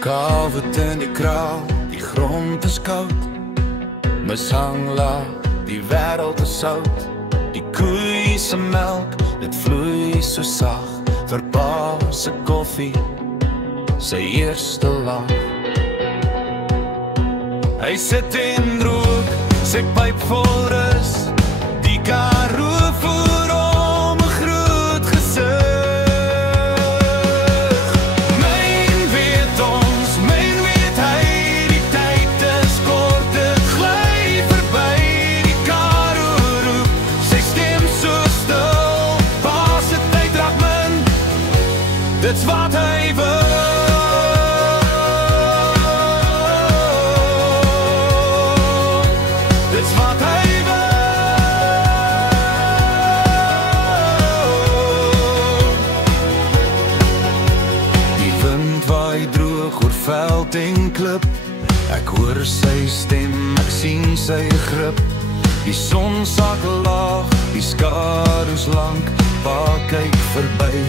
Kawet in die kraal, die grond is koud. My sang laag, die wêreld is sout. Die koei se melk, dit vloei so sag. Vir pa se koffie, sy eerste lach. Hy sit en rook, sy pyp vol rus. Die Karoo voor hom 'n groot gesig. Myn weet ons, myn weet hy, die tyd is kort, dit gly verby. Die Karoo roep, sy stem so stil, pa se tyd raak min, dit's wat hy wil. Veld en klip, ek hoor sy stem, ek sien sy grip. Die son sak laag, die skadu's lank, pa kyk verby,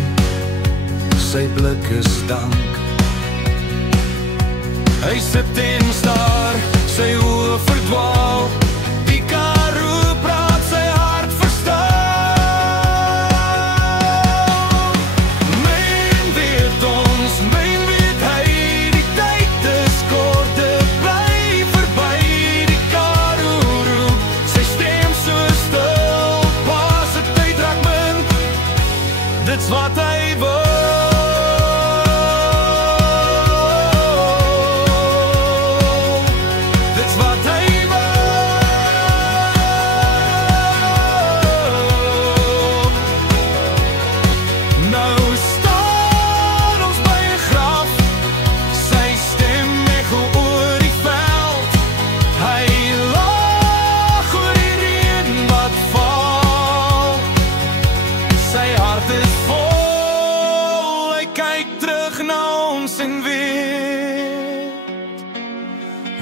sy blik is dank. Hy sit en staar, sy oë verdwaal. Die Karoo praat, sy hart verstaan. Myn weet ons, myn weet hy, die tyd is kort, dit bly verby. Die Karoo roep, sy stem so stil, pa se tyd raak min, dit's wat hy wil.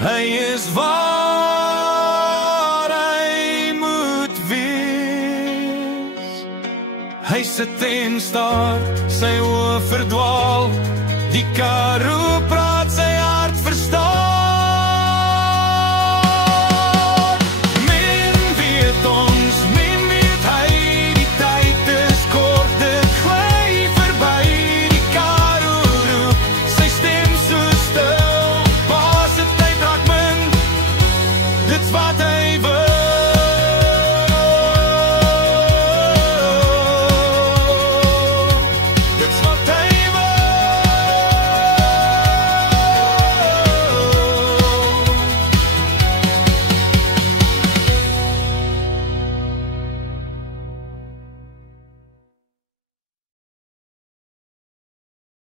Hy is waar hy moet wees. Hy sit en staar, sy oë verdwaal. Die Karoo praat.